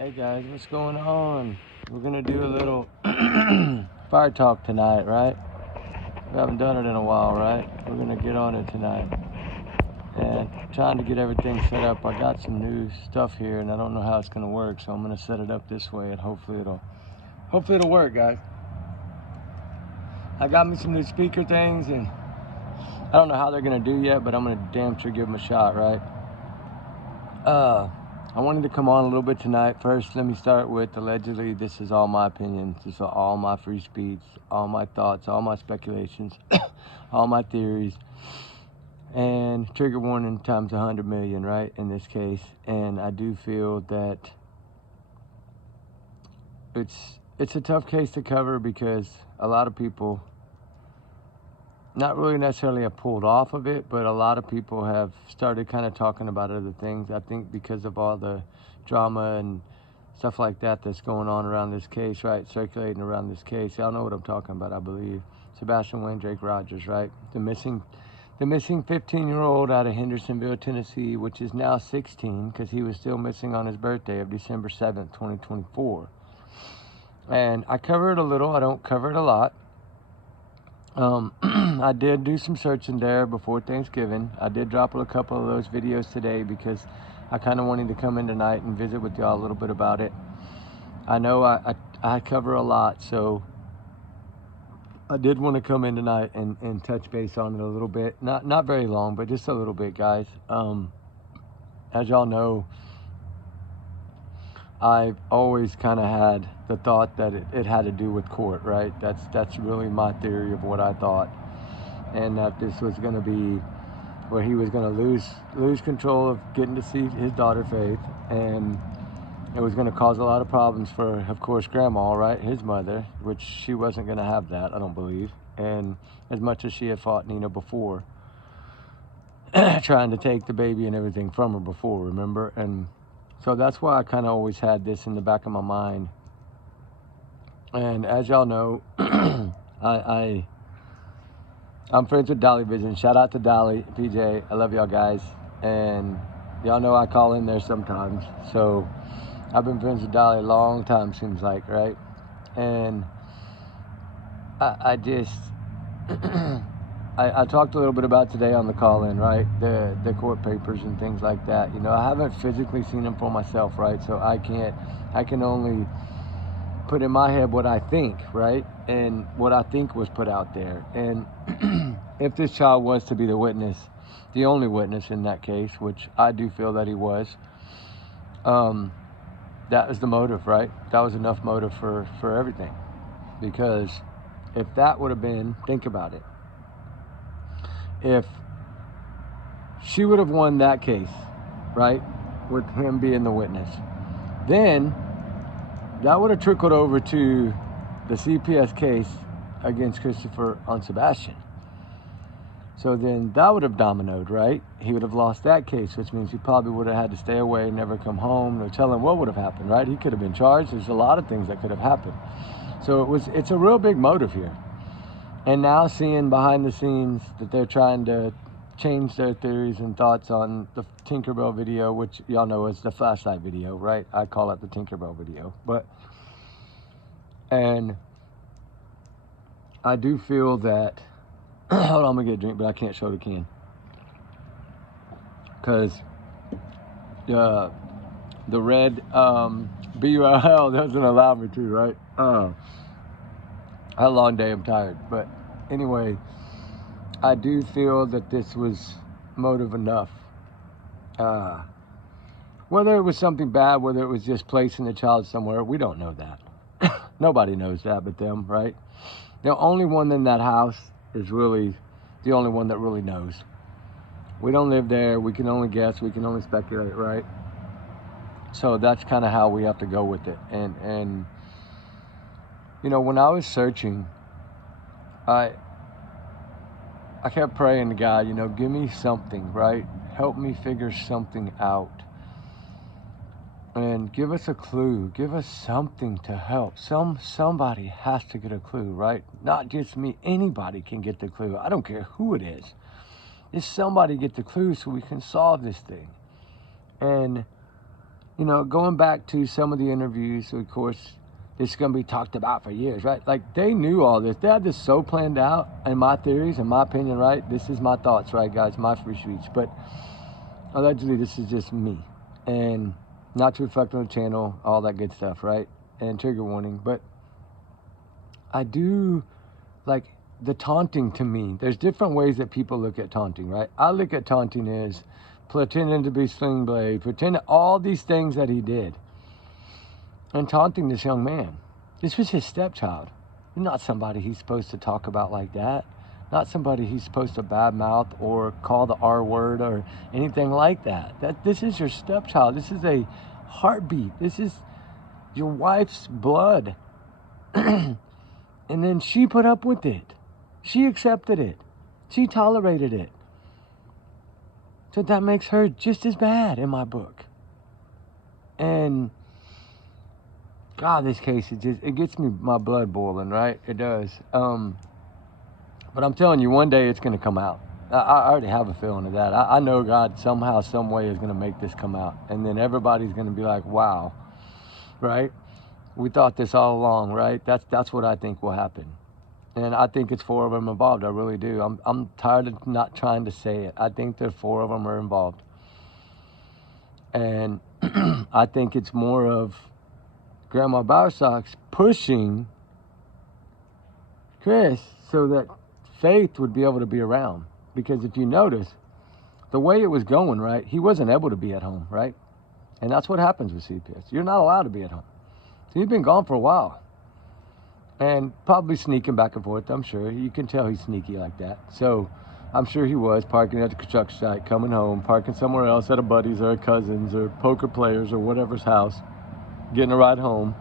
Hey guys, what's going on? We're gonna do a little fire talk tonight, right? We haven't done it in a while, right? We're gonna get on it tonight. And trying to get everything set up. I got some new stuff here and I don't know how it's gonna work, so I'm gonna set it up this way and hopefully it'll work, guys. I got me some new speaker things and I don't know how they're gonna do yet, but I'm gonna damn sure give them a shot, right? I wanted to come on a little bit tonight. First, let me start with allegedly, this is all my opinions. This is all my free speech, all my thoughts, all my speculations, all my theories. And trigger warning times 100 million, right, in this case. And I do feel that it's a tough case to cover because a lot of people, not really necessarily have pulled off of it, but a lot of people have started kind of talking about other things. I think because of all the drama and stuff like that that's going on around this case, right? Circulating around this case. Y'all know what I'm talking about, I believe. Sebastian, Wayne, Drake Rogers, right? The missing 15-year-old out of Hendersonville, Tennessee, which is now 16 because he was still missing on his birthday of December 7th, 2024. And I cover it a little. I don't cover it a lot. I did do some searching there before Thanksgiving. I did drop a couple of those videos today because I kind of wanted to come in tonight and visit with y'all a little bit about it. I know I cover a lot, so I did want to come in tonight and touch base on it a little bit. Not very long, but just a little bit, guys. As y'all know, I've always kind of had the thought that it had to do with court, right? That's really my theory of what I thought, and that this was going to be where he was going to lose control of getting to see his daughter Faith, and it was going to cause a lot of problems for, of course, Grandma, right, his mother, which she wasn't going to have that, I don't believe, and as much as she had fought Nina before, trying to take the baby and everything from her before, remember? And so that's why I kind of always had this in the back of my mind. And as y'all know, I'm friends with Dolly Vision. Shout out to Dolly, PJ. I love y'all guys. And y'all know I call in there sometimes. So I've been friends with Dolly a long time, seems like, right? And I just... I talked a little bit about today on the call-in, right? The court papers and things like that. You know, I haven't physically seen them for myself, right? So I can only put in my head what I think, right? And what I think was put out there. And if this child was to be the witness, the only witness in that case, which I do feel that he was, that was the motive, right? That was enough motive for everything. Because if that would have been, think about it. If she would have won that case, right, with him being the witness, then that would have trickled over to the CPS case against Christopher on Sebastian. So then that would have dominoed, right? He would have lost that case, which means he probably would have had to stay away, never come home, no telling what would have happened, right? He could have been charged. There's a lot of things that could have happened. So it's a real big motive here. And now seeing behind the scenes that they're trying to change their theories and thoughts on the Tinkerbell video, which y'all know is the flashlight video, right? I call it the Tinkerbell video. And I do feel that, hold on, I'm gonna get a drink, but I can't show the can. Because the red BURL doesn't allow me to, right? I had a long day, I'm tired. But anyway, I do feel that this was motive enough. Whether it was something bad, whether it was just placing the child somewhere, we don't know that. Nobody knows that but them, right? The only one in that house is really the only one that really knows. We don't live there. We can only guess. We can only speculate, right? So that's kind of how we have to go with it. And you know, when I was searching, I kept praying to God, you know, give me something, right? Help me figure something out. And give us a clue. Give us something to help. Somebody has to get a clue, right? Not just me. Anybody can get the clue. I don't care who it is. Just somebody get the clue so we can solve this thing. And you know, going back to some of the interviews, of course, this is going to be talked about for years, right? Like, they knew all this. They had this so planned out, and my theories, in my opinion, right? This is my thoughts, right, guys? My free speech. But allegedly, this is just me. And not to reflect on the channel, all that good stuff, right? And trigger warning. But I do, like, the taunting to me. There's different ways that people look at taunting, right? I look at taunting as pretending to be Sling Blade, pretending all these things that he did. And taunting this young man. This was his stepchild. Not somebody he's supposed to talk about like that. Not somebody he's supposed to badmouth or call the R word or anything like that. This is your stepchild. This is a heartbeat. This is your wife's blood. And then she put up with it. She accepted it. She tolerated it. So that makes her just as bad in my book. And God, this case, it gets me, my blood boiling, right? It does. But I'm telling you, one day it's going to come out. I already have a feeling of that. I know God somehow, some way is going to make this come out. And then everybody's going to be like, wow, right? We thought this all along, right? That's what I think will happen. And I think it's 4 of them involved. I really do. I'm tired of not trying to say it. I think there 4 of them are involved. And I think it's more of Grandma Bowersox pushing Chris so that Faith would be able to be around. Because if you notice, the way it was going, right, he wasn't able to be at home, right? And that's what happens with CPS. You're not allowed to be at home. So he's been gone for a while. And probably sneaking back and forth, I'm sure. You can tell he's sneaky like that. So I'm sure he was parking at the construction site, coming home, parking somewhere else at a buddy's or a cousin's or poker players or whatever's house, getting a ride home.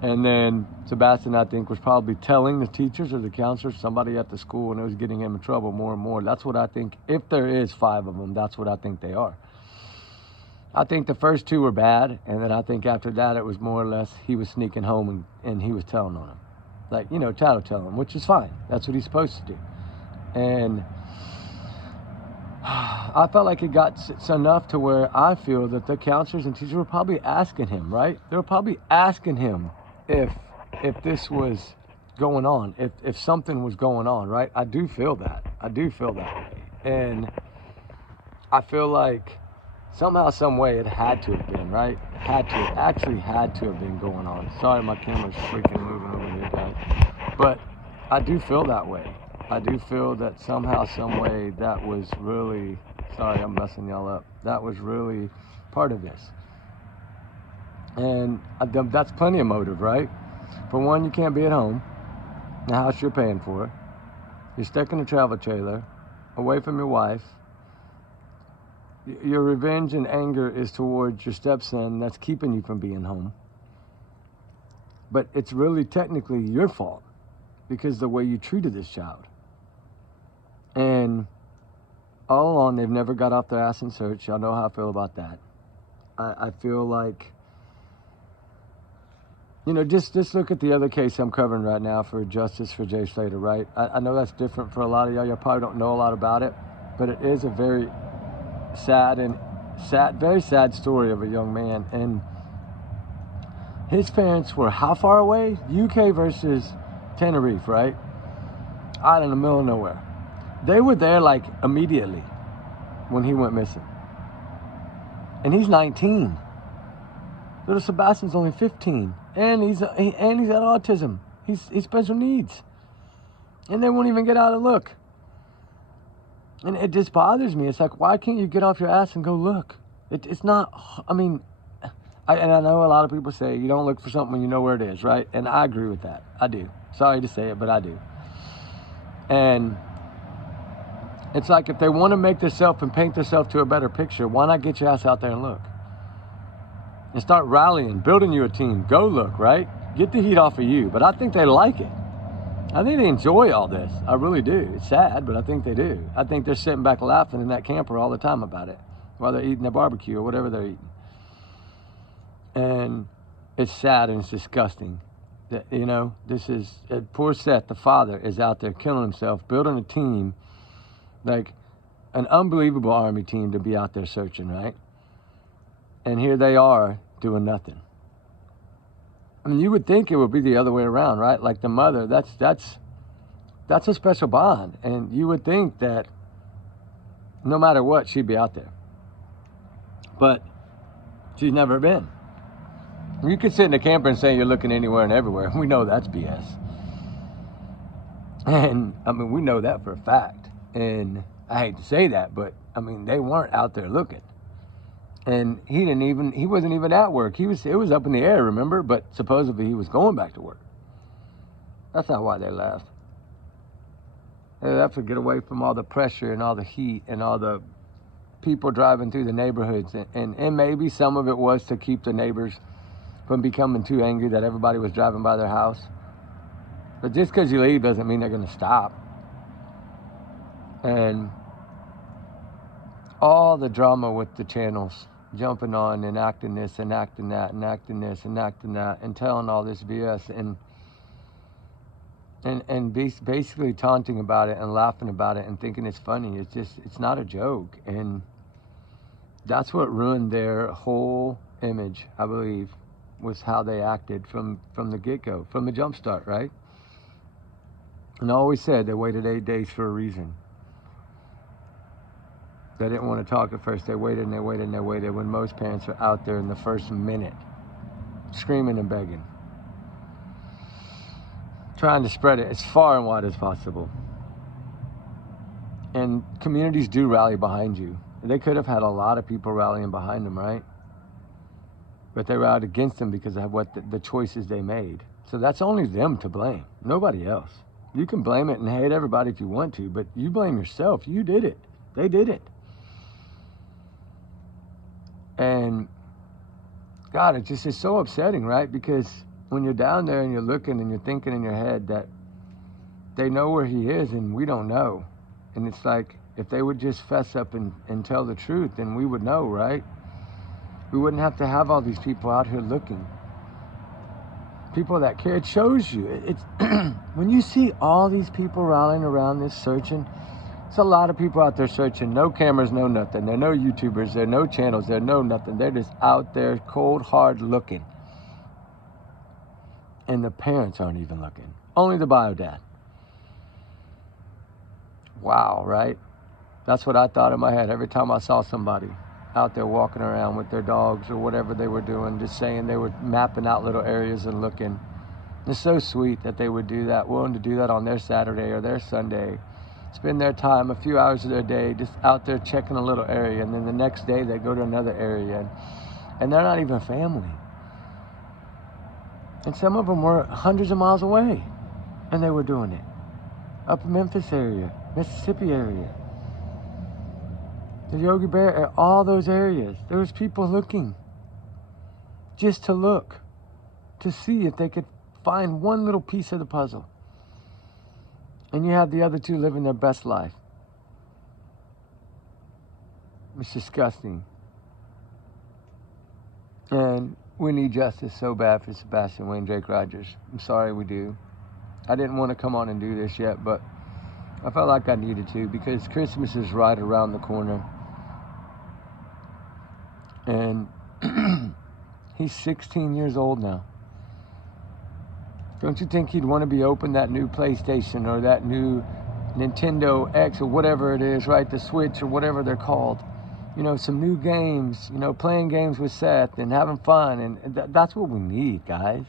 And then Sebastian, I think, was probably telling the teachers or the counselors, somebody at the school, and it was getting him in trouble more and more. That's what I think. If there is 5 of them, that's what I think they are. I think the first 2 were bad, and then I think after that it was more or less he was sneaking home and he was telling on him. Like, you know, tattletale him, which is fine. That's what he's supposed to do. And I felt like it got enough to where I feel that the counselors and teachers were probably asking him, right? They were probably asking him if this was going on, if something was going on, right? I do feel that. I do feel that way. And I feel like somehow, some way it had to have been, right? Actually had to have been going on. Sorry, my camera's freaking moving over here, guys. But I do feel that way. I do feel that somehow, some way that was really, sorry, I'm messing y'all up. That was really part of this. And that's plenty of motive, right? For one, you can't be at home. The house you're paying for. You're stuck in a travel trailer, away from your wife. Your revenge and anger is towards your stepson that's keeping you from being home. But it's really technically your fault because the way you treated this child. And all along, they've never got off their ass in search. Y'all know how I feel about that. I feel like, you know, just look at the other case I'm covering right now for justice for Jay Slater, right? I know that's different for a lot of y'all. Y'all probably don't know a lot about it, but it is a very very sad story of a young man. And his parents were how far away? UK versus Tenerife, right? Out in the middle of nowhere. They were there like immediately when he went missing. And he's 19. Little Sebastian's only 15. And he's got autism. He's special needs. And they won't even get out and look. And it just bothers me. It's like, why can't you get off your ass and go look? It's not, I mean, I know a lot of people say you don't look for something when you know where it is, right? And I agree with that. I do. Sorry to say it, but I do. And it's like if they want to make themselves and paint themselves to a better picture, why not get your ass out there and look? And start rallying, building you a team. Go look, right? Get the heat off of you. But I think they like it. I think they enjoy all this. I really do. It's sad, but I think they do. I think they're sitting back laughing in that camper all the time about it while they're eating their barbecue or whatever they're eating. And it's sad and it's disgusting. That, you know, this is, poor Seth, the father, is out there killing himself, building a team, like an unbelievable army team to be out there searching, right? And here they are doing nothing. I mean, you would think it would be the other way around, right? Like the mother, that's a special bond. And you would think that no matter what, she'd be out there. But she's never been. You could sit in a camper and say you're looking anywhere and everywhere. We know that's BS. And I mean, we know that for a fact. And I hate to say that, but I mean, they weren't out there looking. And he wasn't even at work. It was up in the air, remember? But supposedly he was going back to work. That's not why they left. They left to get away from all the pressure and all the heat and all the people driving through the neighborhoods. And maybe some of it was to keep the neighbors from becoming too angry that everybody was driving by their house. But just because you leave doesn't mean they're going to stop. And all the drama with the channels, jumping on and acting this and acting that and acting this and acting that and telling all this BS and basically taunting about it and laughing about it and thinking it's funny. It's not a joke. And that's what ruined their whole image, I believe, was how they acted from the get-go, from the jump start, right? And I always said they waited 8 days for a reason. They didn't want to talk at first. They waited and they waited and they waited when most parents are out there in the first minute, screaming and begging, trying to spread it as far and wide as possible. And communities do rally behind you. They could have had a lot of people rallying behind them, right? But they rallied against them because of what the choices they made. So that's only them to blame, nobody else. You can blame it and hate everybody if you want to, but you blame yourself. You did it. They did it. And God, it just is so upsetting, right? Because when you're down there and you're looking and you're thinking in your head that they know where he is and we don't know. And it's like, if they would just fess up and tell the truth, then we would know, right? We wouldn't have to have all these people out here looking. People that care. It shows you. It's when you see all these people rallying around this searching, it's a lot of people out there searching. No cameras, no nothing. There are no YouTubers. There are no channels. There are no nothing. They're just out there cold, hard looking. And the parents aren't even looking. Only the bio dad. Wow, right? That's what I thought in my head every time I saw somebody out there walking around with their dogs or whatever they were doing, just saying they were mapping out little areas and looking. It's so sweet that they would do that, willing to do that on their Saturday or their Sunday. Spend their time, a few hours of their day, just out there checking a little area, and then the next day they go to another area. And they're not even family. And some of them were hundreds of miles away, and they were doing it. Up in Memphis area, Mississippi area, the Yogi Bear, all those areas. There was people looking, just to look, to see if they could find one little piece of the puzzle. And you have the other two living their best life. It's disgusting. And we need justice so bad for Sebastian, Wayne, Drake Rogers. I'm sorry we do. I didn't want to come on and do this yet, but I felt like I needed to because Christmas is right around the corner. And he's 16 years old now. Don't you think he'd want to be open that new PlayStation or that new Nintendo X or whatever it is, right? The Switch or whatever they're called. You know, some new games, you know, playing games with Seth and having fun. And that's what we need, guys.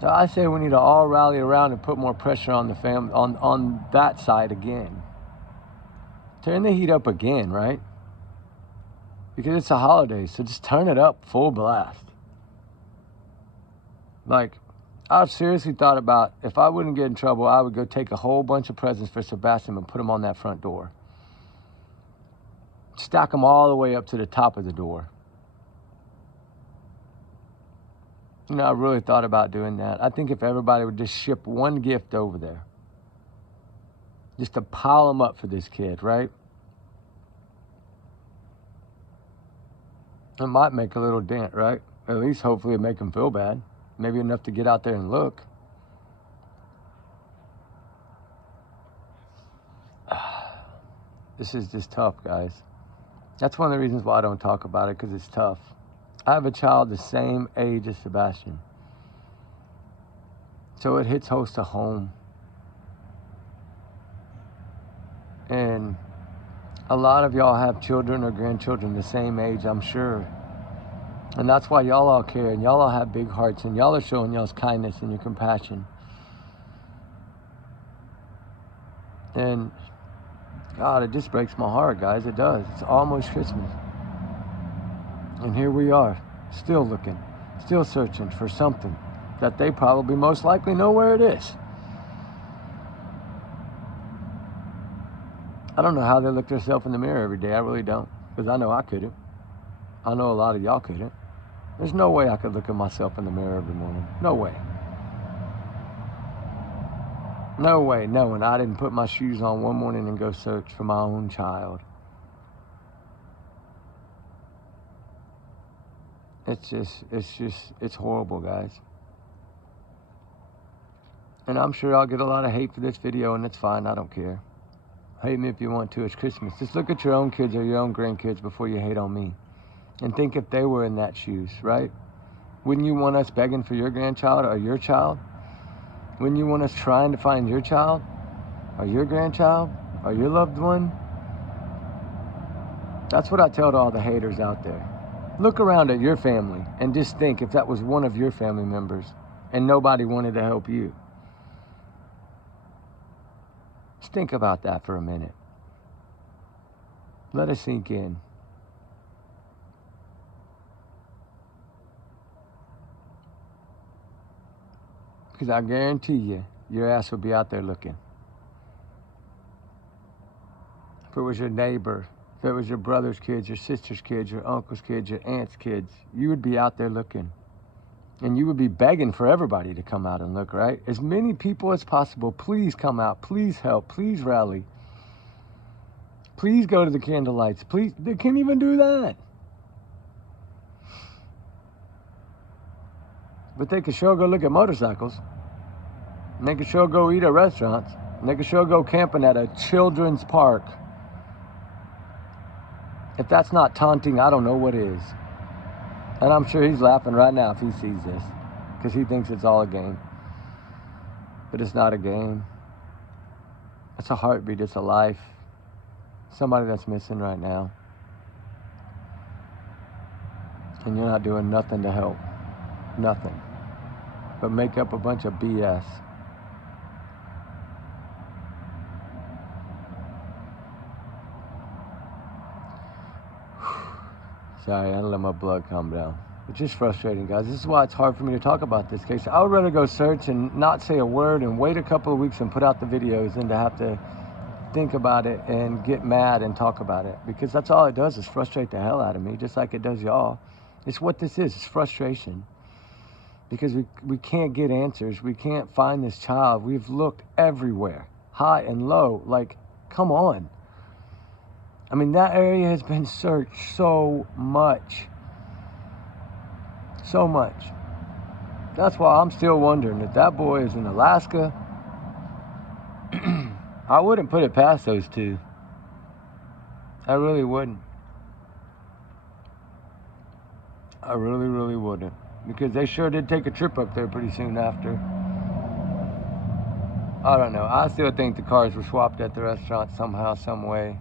So I say we need to all rally around and put more pressure on the family, on that side again. Turn the heat up again, right? Because it's a holiday, so just turn it up full blast. Like, I've seriously thought about, if I wouldn't get in trouble, I would go take a whole bunch of presents for Sebastian and put them on that front door. Stack them all the way up to the top of the door. You know, I really thought about doing that. I think if everybody would just ship one gift over there, just to pile them up for this kid, right? It might make a little dent, right? At least hopefully it'll make him feel bad. Maybe enough to get out there and look. This is just tough, guys. That's one of the reasons why I don't talk about it, because it's tough. I have a child the same age as Sebastian. So it hits close to home. And a lot of y'all have children or grandchildren the same age, I'm sure. And that's why y'all all care, and y'all all have big hearts, and y'all are showing y'all's kindness and your compassion. And God, it just breaks my heart, guys. It does. It's almost Christmas. And here we are, still looking, still searching for something that they probably most likely know where it is. I don't know how they look themselves in the mirror every day. I really don't. Because I know I couldn't. I know a lot of y'all couldn't. There's no way I could look at myself in the mirror every morning. No way. No way, knowing I didn't put my shoes on one morning and go search for my own child. It's horrible, guys. And I'm sure I'll get a lot of hate for this video, and it's fine, I don't care. Hate me if you want to, it's Christmas. Just look at your own kids or your own grandkids before you hate on me. And think if they were in that shoes, right? Wouldn't you want us begging for your grandchild or your child? Wouldn't you want us trying to find your child or your grandchild or your loved one? That's what I tell to all the haters out there. Look around at your family and just think if that was one of your family members and nobody wanted to help you. Just think about that for a minute. Let it sink in. Because I guarantee you, your ass would be out there looking. If it was your neighbor, if it was your brother's kids, your sister's kids, your uncle's kids, your aunt's kids, you would be out there looking. And you would be begging for everybody to come out and look, right? As many people as possible, please come out, please help, please rally. Please go to the candlelights, please. They can't even do that. But they could sure go look at motorcycles. And they could sure go eat at restaurants. And they could sure go camping at a children's park. If that's not taunting, I don't know what is. And I'm sure he's laughing right now if he sees this. Because he thinks it's all a game. But it's not a game. It's a heartbeat, it's a life. Somebody that's missing right now. And you're not doing nothing to help. Nothing. But make up a bunch of BS. Sorry, I let my blood calm down. It's just frustrating, guys. This is why it's hard for me to talk about this case. I would rather go search and not say a word and wait a couple of weeks and put out the videos than to have to think about it and get mad and talk about it. Because that's all it does is frustrate the hell out of me, just like it does y'all. It's what this is. It's frustration. Because we can't get answers. We can't find this child. We've looked everywhere, high and low. Like, come on. I mean, that area has been searched so much. So much. That's why I'm still wondering if that boy is in Alaska. I wouldn't put it past those two. I really wouldn't. I really, really wouldn't. Because they sure did take a trip up there pretty soon after. I don't know. I still think the cars were swapped at the restaurant somehow, some way.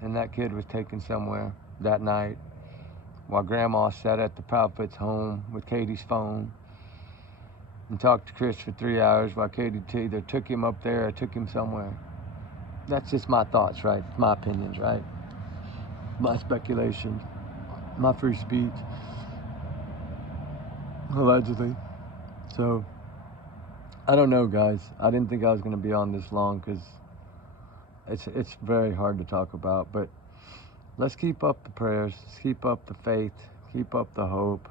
And that kid was taken somewhere that night while Grandma sat at the Proudfoots' home with Katie's phone and talked to Chris for 3 hours while Katie either took him up there or took him somewhere. That's just my thoughts, right? My opinions, right? My speculation, my free speech. Allegedly. So, I don't know, guys. I didn't think I was going to be on this long because it's very hard to talk about. But let's keep up the prayers. Let's keep up the faith. Keep up the hope.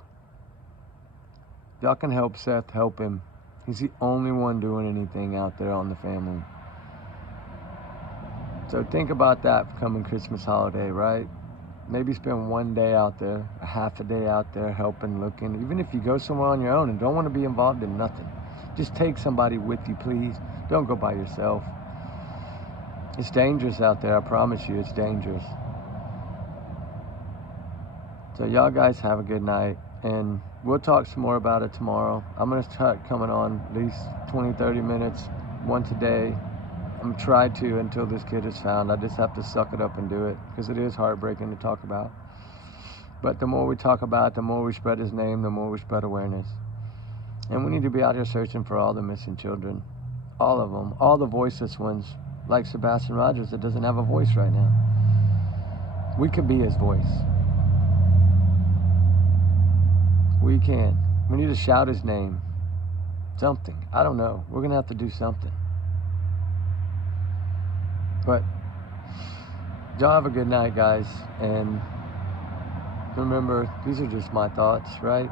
If y'all can help Seth, help him. He's the only one doing anything out there on the family. So think about that for coming Christmas holiday, right? Maybe spend one day out there, a half a day out there helping, looking. Even if you go somewhere on your own and don't want to be involved in nothing. Just take somebody with you, please. Don't go by yourself. It's dangerous out there, I promise you, it's dangerous. So y'all guys have a good night, and we'll talk some more about it tomorrow. I'm going to start coming on at least 20-30 minutes once a day. I'm going to try to until this kid is found. I just have to suck it up and do it, because it is heartbreaking to talk about. But the more we talk about it, the more we spread his name, the more we spread awareness. And we need to be out here searching for all the missing children. All of them. All the voiceless ones, like Sebastian Rogers that doesn't have a voice right now. We could be his voice. We can. We need to shout his name. Something. I don't know. We're going to have to do something. But y'all have a good night, guys. And remember, these are just my thoughts, right?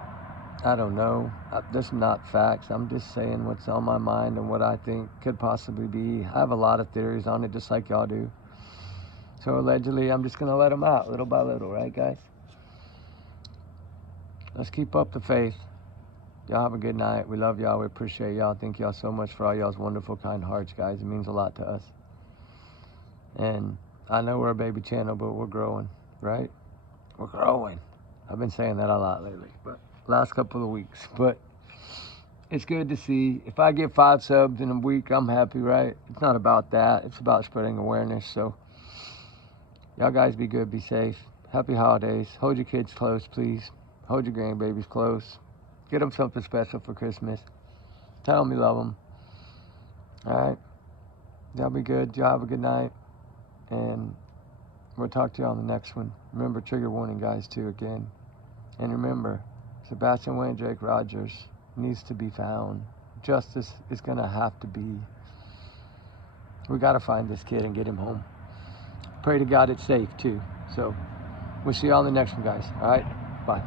I don't know. This is not facts. I'm just saying what's on my mind and what I think could possibly be. I have a lot of theories on it, just like y'all do. So allegedly, I'm just going to let them out little by little, right, guys? Let's keep up the faith. Y'all have a good night. We love y'all. We appreciate y'all. Thank y'all so much for all y'all's wonderful, kind hearts, guys. It means a lot to us. And I know we're a baby channel, but we're growing, right? We're growing. I've been saying that a lot lately, but last couple of weeks. But it's good to see. If I get 5 subs in a week, I'm happy, right? It's not about that. It's about spreading awareness. So y'all guys be good, be safe. Happy holidays. Hold your kids close, please. Hold your grandbabies close. Get them something special for Christmas. Tell them you love them. All right? Y'all be good. Y'all have a good night. And we'll talk to you on the next one. Remember, trigger warning, guys, too, again. And remember, Sebastian Wayne Drake Rogers needs to be found. Justice is going to have to be. We got to find this kid and get him home. Pray to God it's safe, too. So we'll see you on the next one, guys. All right? Bye.